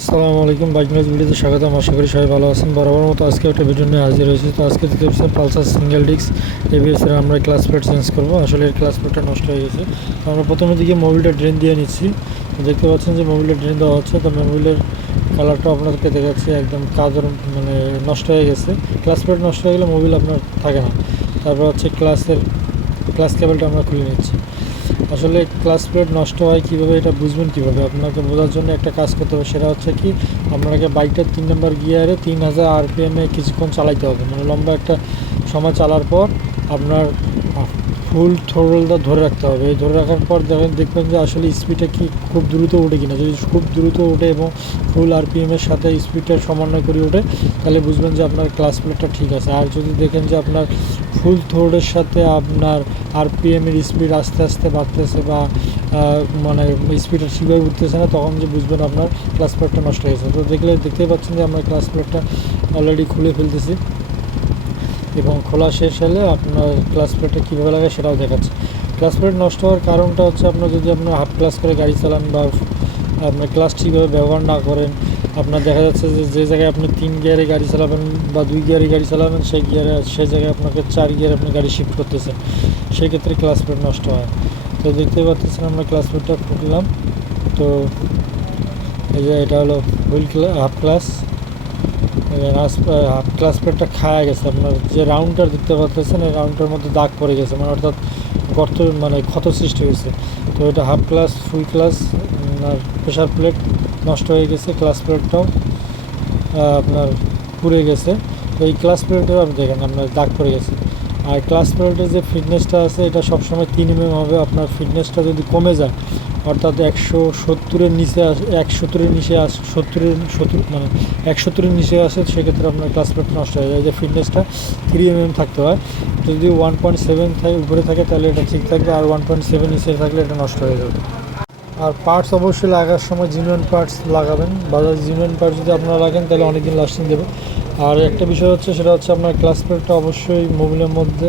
আসসালামু আলাইকুম, bike news ভিডিওতে স্বাগতম। আশা করি সবাই ভালো আছেন। বরাবর মতো আজকে একটা ভিডিও নিয়ে হাজির হয়েছে। তো আজকে দেখতে পাচ্ছেন পালসার সিঙ্গেল ডিস্ক এবিএস এর আমরা ক্লাস প্লেট চেঞ্জ করব। আসলে এর ক্লাস প্লেটটা নষ্ট হয়ে গেছে। তো আমরা প্রথমে দিকে মোবিলটা ড্রেন দিয়ে নিচ্ছি। দেখতে পাচ্ছেন যে মোবিলটা ড্রেন দেওয়া হচ্ছে। তো মোবিলের কালারটা আপনাদেরকে দেখাচ্ছি। একদম কাদর মানে নষ্ট হয়ে গেছে। ক্লাস প্লেট নষ্ট হয়ে গেলে মোবিল আপনার থাকে না। তারপর হচ্ছে ক্লাসের ক্লাস কেবলটা আমরা খুলে নিচ্ছি। আসলে ক্লাস প্লেট নষ্ট হয়, কীভাবে এটা বুঝবেন কীভাবে? আপনাকে বোঝার জন্য একটা কাজ করতে হবে, সেটা হচ্ছে কি, আপনাকে বাইকটার তিন নম্বর গিয়ারে তিন হাজার আরপিএমে কিছুক্ষণ চালাইতে হবে। মানে লম্বা একটা সময় চালার পর আপনার ফুল থ্রোলটা ধরে রাখতে হবে। ধরে রাখার পর দেখেন, দেখবেন যে আসলে স্পিডটা কি খুব দ্রুত ওঠে কিনা। যদি খুব দ্রুত ওঠে এবং ফুল আরপিএমের সাথে স্পিডটা সমন্বয় করে ওঠে, তাহলে বুঝবেন যে আপনার ক্লাস প্লেটটা ঠিক আছে। আর যদি দেখেন যে আপনার ফুল থ্রোডের সাথে আপনার আরপিএমের স্পিড আস্তে আস্তে বাড়তেছে বা মানে স্পিডটা ঠিকভাবে উঠতেছে না, তখন যে বুঝবেন আপনার ক্লাস প্লেটটা নষ্ট হয়ে গেছে। তো দেখলে, দেখতেই পাচ্ছেন যে আমরা ক্লাস প্লেটটা অলরেডি খুলে ফেলতেছি। এবং খোলা শেষ হলে আপনার ক্লাস প্লেটটা কীভাবে লাগে সেটাও দেখাচ্ছে। ক্লাস প্লেট নষ্ট হওয়ার কারণটা হচ্ছে আপনার যদি আপনার হাফ ক্লাস করে গাড়ি চালান বা আপনার ক্লাস ঠিকভাবে ব্যবহার না করেন, আপনার দেখা যাচ্ছে যে যে জায়গায় আপনি তিন গিয়ারে গাড়ি চালাবেন বা দুই গিয়ারে গাড়ি চালাবেন, সেই গিয়ারে সেই জায়গায় আপনাকে চার গিয়ারে আপনি গাড়ি শিফট করতেছেন। সেক্ষেত্রে ক্লাস প্লেট নষ্ট হয়। তো দেখতে পাচ্ছেন আমরা ক্লাস প্লেটটা খুললাম তো এই যে এটা হলো ফুল হাফ ক্লাস ক্লাস প্লেটটা খাওয়া গেছে। আপনার যে রাউন্ডটা দেখতে পাচ্ছেন এই রাউন্ডটার মধ্যে দাগ পড়ে গেছে। মানে অর্থাৎ গর্ত মানে ক্ষত সৃষ্টি হয়েছে। তো এটা হাফ ক্লাস ফুল ক্লাস আপনার প্রেশার প্লেট নষ্ট হয়ে গেছে ক্লাস প্লেটটাও আপনার পুড়ে গেছে। তো এই ক্লাস প্লেটেও আপনি দেখেন, আপনার দাগ পড়ে গেছে। আর ক্লাস প্লেটের যে ফিটনেসটা আছে, এটা সবসময় তিন এমএম হবে। আপনার ফিটনেসটা যদি কমে যায় অর্থাৎ একশো সত্তরের নিচে আসে এক সত্তরের নিচে আস, সত্তরের, সত্তর মানে এক সত্তরের নিচে আসে, সেক্ষেত্রে আপনার ক্লাস প্লেট নষ্ট হয়ে যায়। যে ফিটনেসটা থ্রি এমএম থাকতে হয়। যদি ওয়ান পয়েন্ট সেভেন থাকে উপরে থাকে, তাহলে এটা ঠিক থাকবে। আর ওয়ান পয়েন্ট সেভেন নিচে থাকলে এটা নষ্ট হয়ে যাবে। আর পার্টস অবশ্যই লাগার সময় জিনুয়ান পার্টস লাগাবেন। বাজার জিনুয়ান পার্টস যদি আপনারা লাগেন তাহলে অনেক দিন লাস্টিং দেবে। আর একটা বিষয় হচ্ছে, সেটা হচ্ছে আপনার ক্লাস প্লেটটা অবশ্যই মোবিলের মধ্যে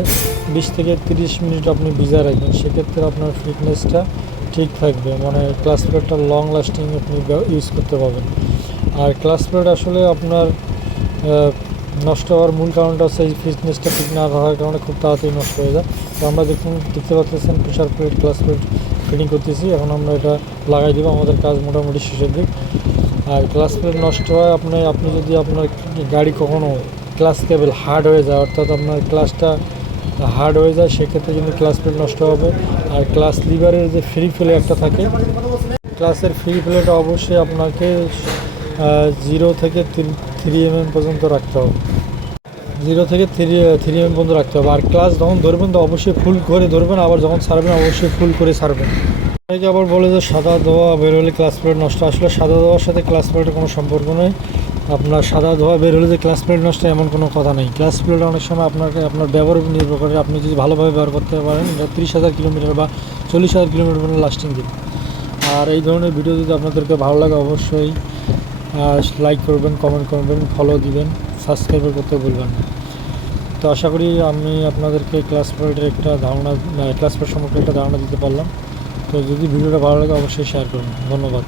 বিশ থেকে তিরিশ মিনিট আপনি ভিজা রাখবেন। সেক্ষেত্রে আপনার ফিটনেসটা ঠিক থাকবে। মানে ক্লাস প্লেটটা লং লাস্টিং আপনি ইউজ করতে পারবেন। আর ক্লাস প্লেট আসলে আপনার নষ্ট হওয়ার মূল কারণটা হচ্ছে এই ফিটনেসটা ঠিক না থাকার কারণে খুব তাড়াতাড়ি নষ্ট হয়ে যায়। তো আমরা দেখুন, দেখতে পাচ্ছেন pressure plate clutch plate fitting করতেছি। এখন আমরা এটা লাগাই দেবো, আমাদের কাজ মোটামুটি শেষের দিক। আর ক্লাস প্লেট নষ্ট হয়, আপনি আপনি যদি আপনার গাড়ি কখনো ক্লাস কেবল হার্ড হয়ে যায়, অর্থাৎ আপনার ক্লাসটা হার্ড হয়ে যায়, সেক্ষেত্রে কিন্তু ক্লাস প্লেট নষ্ট হবে। আর ক্লাস লিভারের যে ফ্রি ফ্লে একটা থাকে, ক্লাসের ফ্রি ফ্লেটা অবশ্যই আপনাকে জিরো থেকে থ্রি এম পর্যন্ত রাখতে হবে। জিরো থেকে থ্রি থ্রি এম পর্যন্ত রাখতে হবে। আর ক্লাস যখন ধরবেন, তো অবশ্যই ফুল করে ধরবেন, আবার যখন ছাড়বেন, অবশ্যই ফুল করে ছাড়বেন। অনেকে আবার বলে যে সাদা ধোয়া বের হলে ক্লাস প্লেট নষ্ট। আসলে সাদা ধোয়ার সাথে ক্লাস প্লেটের কোনো সম্পর্ক নেই। আপনার সাদা ধোয়া বের হলে যে ক্লাস প্লেট নষ্ট এমন কোনো কথা নেই। ক্লাস প্লেট অনেক সময় আপনাকে, আপনার ব্যবহারের উপর নির্ভর করে। আপনি যদি ভালোভাবে ব্যবহার করতে পারেন, এটা তিরিশ হাজার কিলোমিটার বা চল্লিশ হাজার কিলোমিটার পর্যন্ত লাস্টিং দিবে। আর এই ধরনের ভিডিও যদি আপনাদেরকে ভালো লাগে, অবশ্যই লাইক করবেন কমেন্ট করবেন ফলো দিবেন সাবস্ক্রাইব করতে ভুলবেন না। তো আশা করি আমি আপনাদেরকে ক্লাস প্লেটের একটা ধারণা ক্লাস প্লেট সম্পর্কে একটা ধারণা দিতে পারলাম। তো যদি ভিডিওটা ভালো লাগে, অবশ্যই শেয়ার করুন ধন্যবাদ।